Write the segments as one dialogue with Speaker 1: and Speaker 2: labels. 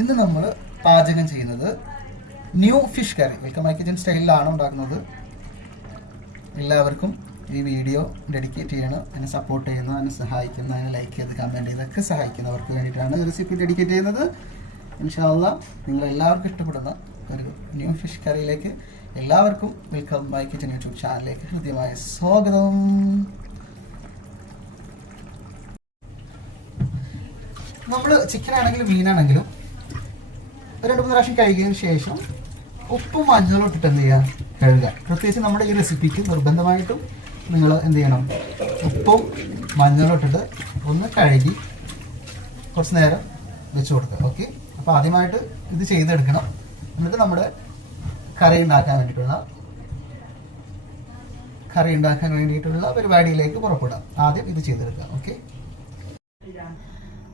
Speaker 1: ഇന്ന് നമ്മൾ പാചകം ചെയ്യുന്നത് new fish curry welcome my kitchen സ്റ്റൈലിലാണ് ഉണ്ടാക്കുന്നത്. എല്ലാവർക്കും ഈ വീഡിയോ ഡെഡിക്കേറ്റ് ചെയ്യണം അതിനെ സപ്പോർട്ട് ചെയ്യുന്ന അതിനെ സഹായിക്കുന്ന അതിനെ ലൈക്ക് ചെയ്ത് കമന്റ് ചെയ്തൊക്കെ സഹായിക്കുന്നവർക്ക് വേണ്ടിയിട്ടാണ് റെസിപ്പി ഡെഡിക്കേറ്റ് ചെയ്യുന്നത്. ഇൻഷാല്ല നിങ്ങളെല്ലാവർക്കും ഇഷ്ടപ്പെടുന്ന ഒരു ന്യൂ ഫിഷ് കറിയിലേക്ക് എല്ലാവർക്കും വെൽക്കം മൈ കിച്ചൻ യൂട്യൂബ് ചാനലിലേക്ക് ഹൃദ്യമായ സ്വാഗതം. നമ്മൾ ചിക്കൻ ആണെങ്കിലും മീനാണെങ്കിലും രണ്ട് മൂന്ന് പ്രാവശ്യം കഴുകിയതിന് ശേഷം ഉപ്പും മഞ്ഞളും ഇട്ടിട്ട് എന്ത് ചെയ്യുക? കഴുകുക. പ്രത്യേകിച്ച് നമ്മുടെ ഈ റെസിപ്പിക്ക് നിർബന്ധമായിട്ടും നിങ്ങൾ എന്ത് ചെയ്യണം? ഉപ്പും മഞ്ഞളും ഇട്ടിട്ട് ഒന്ന് കഴുകി കുറച്ച് നേരം വെച്ച് കൊടുക്കുക. ഓക്കെ അപ്പോൾ ആദ്യമായിട്ട് ഇത് ചെയ്തെടുക്കണം. എന്നിട്ട് നമ്മുടെ കറി ഉണ്ടാക്കാൻ വേണ്ടിയിട്ടുള്ള കറി ഉണ്ടാക്കാൻ വേണ്ടിയിട്ടുള്ള പരിപാടിയിലേക്ക് പുറപ്പെടാം ആദ്യം ഇത് ചെയ്തെടുക്കാം ഓക്കെ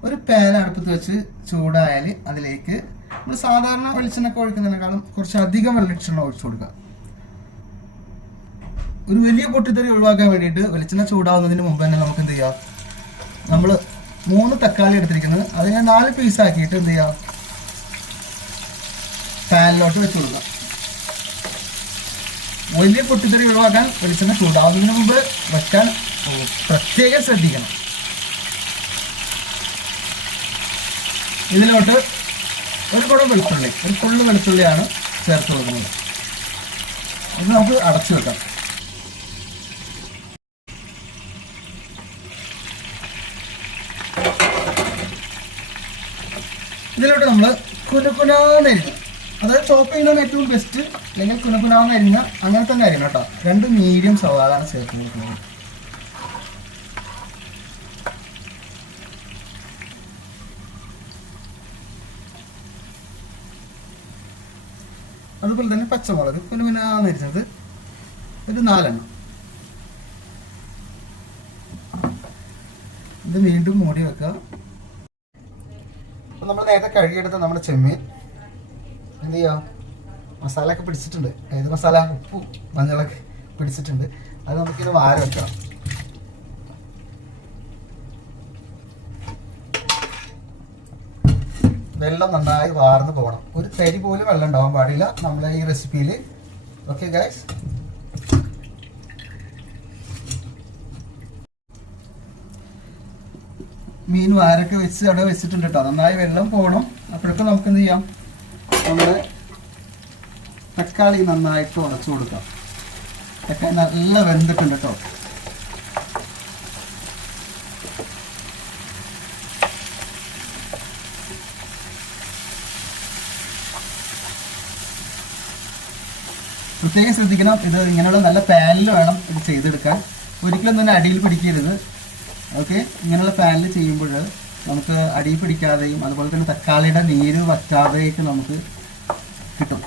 Speaker 1: ഒരു പാൻ അടുപ്പത്ത് വെച്ച് ചൂടായാൽ അതിലേക്ക് നമ്മൾ സാധാരണ വെളിച്ചെണ്ണ ഒഴിക്കുന്നതിനേക്കാളും കുറച്ച് അധികം വെളിച്ചെണ്ണ ഒഴിച്ചു കൊടുക്കുക. ഒരു വലിയ പൊട്ടിത്തെറി ഒഴിവാക്കാൻ വേണ്ടിയിട്ട് വെളിച്ചെണ്ണ ചൂടാവുന്നതിന് മുമ്പ് തന്നെ നമുക്ക് എന്ത് ചെയ്യാം? നമ്മൾ മൂന്ന് തക്കാളി എടുത്തിരിക്കുന്നത് അത് ഞാൻ നാല് പീസ് ആക്കിയിട്ട് എന്ത് ചെയ്യാം? പാനിലോട്ട് വെച്ച് കൊടുക്കാം വലിയ പൊട്ടിത്തെറി ഒഴിവാക്കാൻ വെളിച്ചെണ്ണ ചൂടാവുന്നതിന് മുമ്പ് വെക്കാൻ പ്രത്യേകം ശ്രദ്ധിക്കണം. ഇതിലോട്ട് ഒരു കുടം വെളുത്തുള്ളി ഒരു ഫുള്ള് വെളുത്തുള്ളിയാണ് ചേർത്ത് കൊടുക്കുന്നത്. അത് നമുക്ക് അടച്ചു വെക്കാം. ഇതിലോട്ട് നമ്മൾ കുനുകുനാന്നരിഞ്ഞ അതായത് ചോപ്പ് ചെയ്യുന്ന ഏറ്റവും ബെസ്റ്റ് അല്ലെങ്കിൽ കുനുകുനാന്നരിഞ്ഞ അങ്ങനെ തന്നെ അരിഞ്ഞ കേട്ടോ. രണ്ട് മീഡിയം സവാളാണ് ചേർത്ത് കൊടുക്കുന്നത്. അതുപോലെ തന്നെ പച്ചമുളക് കുനുകുനാന്നരിഞ്ഞത് ഒരു നാലെണ്ണം. ഇത് വീണ്ടും മൂടി വെക്കുക. അപ്പം നമ്മൾ നേരത്തെ കഴുകിയെടുത്ത നമ്മുടെ ചെമ്മീൻ എന്ത് ചെയ്യാം? മസാലയൊക്കെ പിടിച്ചിട്ടുണ്ട്. ഏത് മസാല? ഉപ്പ് മഞ്ഞളൊക്കെ പിടിച്ചിട്ടുണ്ട്. അത് നമുക്കിത് വാര വെക്കണം. വെള്ളം നന്നായി വാർന്ന് പോകണം. ഒരു തരി പോലും വെള്ളം ഉണ്ടാവാൻ പാടില്ല. നമ്മളെ ഈ റെസിപ്പിയിൽ ഓക്കെ ഗൈസ് മീൻ വാരൊക്കെ വെച്ച് അവിടെ വെച്ചിട്ടുണ്ട് കേട്ടോ നന്നായി വെള്ളം പോകണം. അപ്പോഴൊക്കെ നമുക്ക് എന്ത് ചെയ്യാം? നമ്മുടെ തക്കാളി നന്നായിട്ട് ഉടച്ചു കൊടുക്കാം. തക്കാളി നല്ല വെന്തിട്ടുണ്ട് കേട്ടോ പ്രത്യേകം ശ്രദ്ധിക്കണം. ഇത് ഇങ്ങനെയുള്ള നല്ല പാനിൽ വേണം ഇത് ചെയ്തെടുക്കാൻ. ഒരിക്കലും തന്നെ അടിയിൽ പിടിക്കരുത്. ഓക്കെ? ഇങ്ങനെയുള്ള പാനിൽ ചെയ്യുമ്പോൾ നമുക്ക് അടിയിൽ പിടിക്കാതെയും അതുപോലെ തന്നെ തക്കാളിയുടെ നീര് വറ്റാതെയൊക്കെ നമുക്ക് കിട്ടും.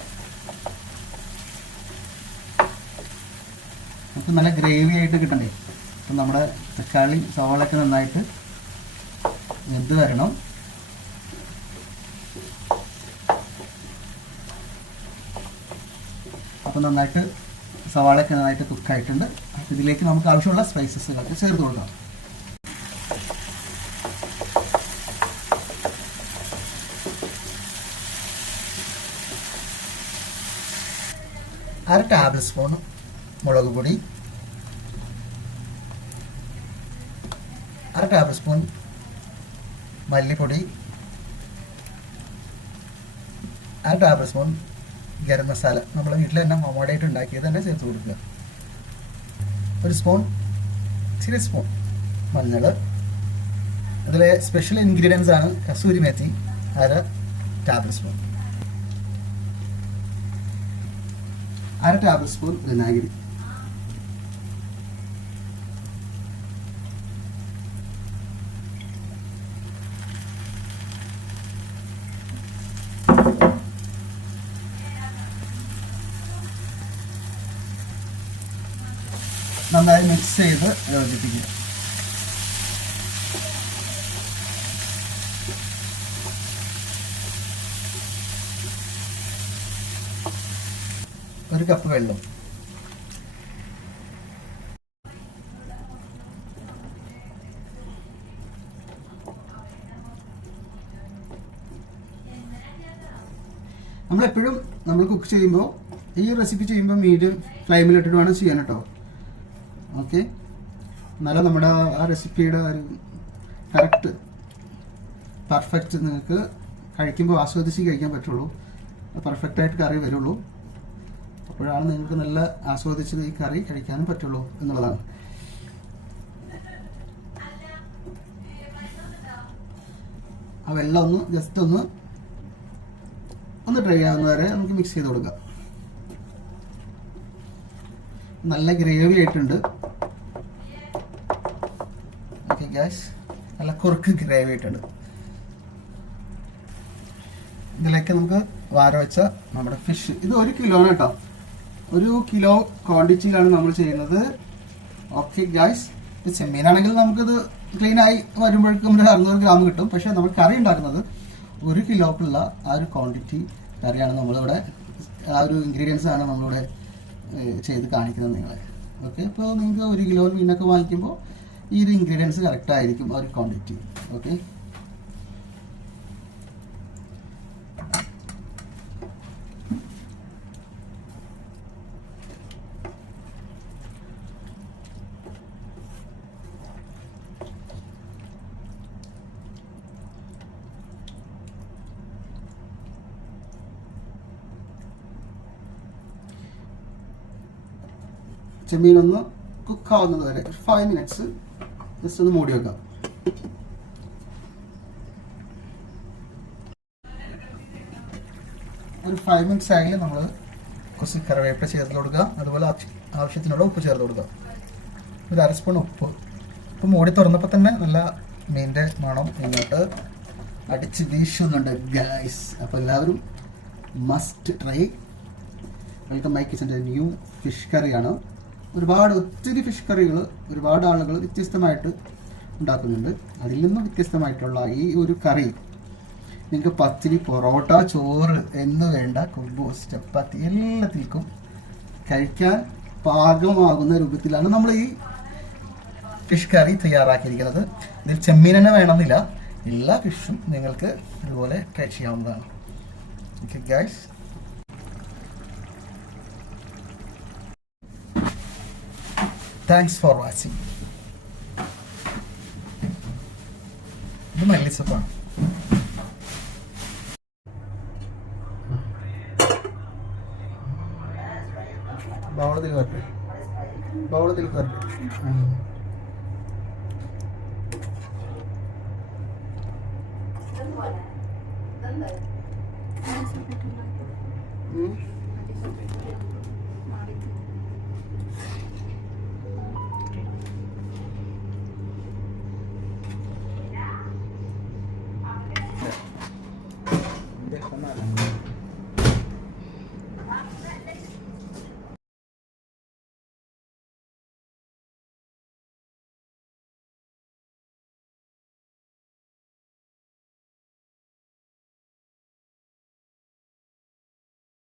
Speaker 1: നമുക്ക് നല്ല ഗ്രേവി ആയിട്ട് കിട്ടണ്ടേ? അപ്പം നമ്മുടെ തക്കാളി സവാളൊക്കെ നന്നായിട്ട് വെന്ത് വരണം. അപ്പോൾ നന്നായിട്ട് സവാളയൊക്കെ നന്നായിട്ട് കുക്കായിട്ടുണ്ട്. അപ്പം ഇതിലേക്ക് നമുക്ക് ആവശ്യമുള്ള സ്പൈസസുകളൊക്കെ ചേർത്ത് കൊടുക്കാം. അര ടേബിൾ സ്പൂൺ മുളക് പൊടി. അര ടേബിൾ സ്പൂൺ മല്ലിപ്പൊടി. അര ടേബിൾ സ്പൂൺ ഗരം മസാല. നമ്മളെ വീട്ടിൽ തന്നെ മൊമോഡായിട്ട് ഉണ്ടാക്കിയത് തന്നെ ചേർത്ത് കൊടുക്കുക. ഒരു സ്പൂൺ ചെറിയ സ്പൂൺ മഞ്ഞൾ. അതിലെ സ്പെഷ്യൽ ഇൻഗ്രീഡിയൻസ് ആണ് കസൂരി മേത്തി അര ടേബിൾ സ്പൂൺ അര ടേബിൾ സ്പൂൺ വിനാഗിരി. നന്നായി മിക്സ് ചെയ്ത് യോജിപ്പിക്കുക ഒരു കപ്പ് വെള്ളം. നമ്മളെപ്പോഴും നമ്മൾ കുക്ക് ചെയ്യുമ്പോൾ ഈ റെസിപ്പി ചെയ്യുമ്പോൾ മീഡിയം ഫ്ലെയിമിലിട്ടിട്ട് വേണം ചെയ്യാൻ കേട്ടോ. ഓക്കെ. എന്നാലും നമ്മുടെ ആ- റെസിപ്പിയുടെ ഒരു കറക്റ്റ് പെർഫെക്റ്റ് നിങ്ങൾക്ക് കഴിക്കുമ്പോൾ ആസ്വദിച്ച് കഴിക്കാൻ പറ്റുള്ളൂ. പെർഫെക്റ്റ് ആയിട്ട് കറി വരുള്ളൂ. അപ്പോഴാണ് നിങ്ങൾക്ക് നല്ല ആസ്വദിച്ച് ഈ കറി കഴിക്കാനും പറ്റുള്ളൂ എന്നുള്ളതാണ്. ആ വെള്ളം ഒന്ന് ജസ്റ്റ് ഒന്ന് ഒന്ന് ഡ്രൈ ആവുന്ന വരെ നമുക്ക് മിക്സ് ചെയ്ത് കൊടുക്കാം. നല്ല ഗ്രേവി ആയിട്ടുണ്ട്. ഗ്യാസ് നല്ല കുറുക്ക് ഗ്രേവി ആയിട്ടുണ്ട്. ഇതിലേക്ക് നമുക്ക് വാര വെച്ച നമ്മുടെ ഫിഷ് ഇത് ഒരു കിലോ ആണ് കേട്ടോ. ഒരു കിലോ ക്വാണ്ടിറ്റിയിലാണ് നമ്മൾ ചെയ്യുന്നത്. ഓക്കെ ഗ്യാസ് ഇത് ചെമ്മീനാണെങ്കിൽ നമുക്കിത് ക്ലീൻ ആയി വരുമ്പോഴേക്കും ഒരു അറുന്നൂറ് ഗ്രാം കിട്ടും. പക്ഷേ നമ്മൾ കറി ഉണ്ടാക്കുന്നത് ഒരു കിലോക്കുള്ള ആ ഒരു ക്വാണ്ടിറ്റി കറിയാണ് നമ്മളിവിടെ ആ ഒരു ഇൻഗ്രീഡിയൻസ് ആണ് നമ്മളിവിടെ ചെയ്ത് കാണിക്കുന്നത് നിങ്ങളെ. ഓക്കെ ഇപ്പോൾ നിങ്ങൾക്ക് ഒരു കിലോ മീനൊക്കെ വാങ്ങിക്കുമ്പോൾ ഈ ഒരു ഇൻഗ്രീഡിയൻസ് കറക്റ്റ് ആയിരിക്കും ആ ഒരു ക്വാണ്ടിറ്റി ഓക്കെ ചെമ്മീനൊന്ന് ഒന്ന് കുക്ക് ആവുന്നത് വരെ ഫൈവ് മിനിറ്റ്സ് ജസ്റ്റ് ഒന്ന് മൂടി വെക്കാം. ഒരു ഫൈവ് മിനിറ്റ്സ് ആയി നമ്മൾ കുറച്ച് കറിവേപ്പില ചേർത്ത് കൊടുക്കുക അതുപോലെ ആവശ്യത്തിനോട് ഉപ്പ് ചേർത്ത് കൊടുക്കുക ഒരു അര സ്പൂൺ ഉപ്പ്. ഉപ്പ് മൂടി തുറന്നപ്പോൾ തന്നെ നല്ല മീനിന്റെ മണം ഇങ്ങോട്ട് അടിച്ച് വീശുന്നുണ്ട് ഗൈസ് അപ്പോൾ എല്ലാവരും മസ്റ്റ് ട്രൈ വെൽക്കം മൈ കിച്ചന്റെ ന്യൂ ഫിഷ് കറിയാണ് ഒരുപാട് ഒത്തിരി ഫിഷ് കറികൾ ഒരുപാട് ആളുകൾ വ്യത്യസ്തമായിട്ട് ഉണ്ടാക്കുന്നുണ്ട്. അതിൽ നിന്നും വ്യത്യസ്തമായിട്ടുള്ള ഈ ഒരു കറി നിങ്ങൾക്ക് പത്തിരി പൊറോട്ട ചോറ് എന്ന് വേണ്ട കൊമ്പോസ് ചപ്പാത്തി എല്ലാത്തിൽക്കും കഴിക്കാൻ പാകമാകുന്ന രൂപത്തിലാണ് നമ്മൾ ഈ ഫിഷ് കറി തയ്യാറാക്കിയിരിക്കുന്നത്. ഇതിൽ ചെമ്മീൻ തന്നെ വേണമെന്നില്ല. എല്ലാ ഫിഷും നിങ്ങൾക്ക് ഇതുപോലെ ട്രൈ ചെയ്യാവുന്നതാണ്. Okay guys thanks for watching ഇത് മല്ലിച്ചപ്പാണ് ബൗളത്തിൽ വരട്ടെ ബൗളത്തിൽ വരട്ടെ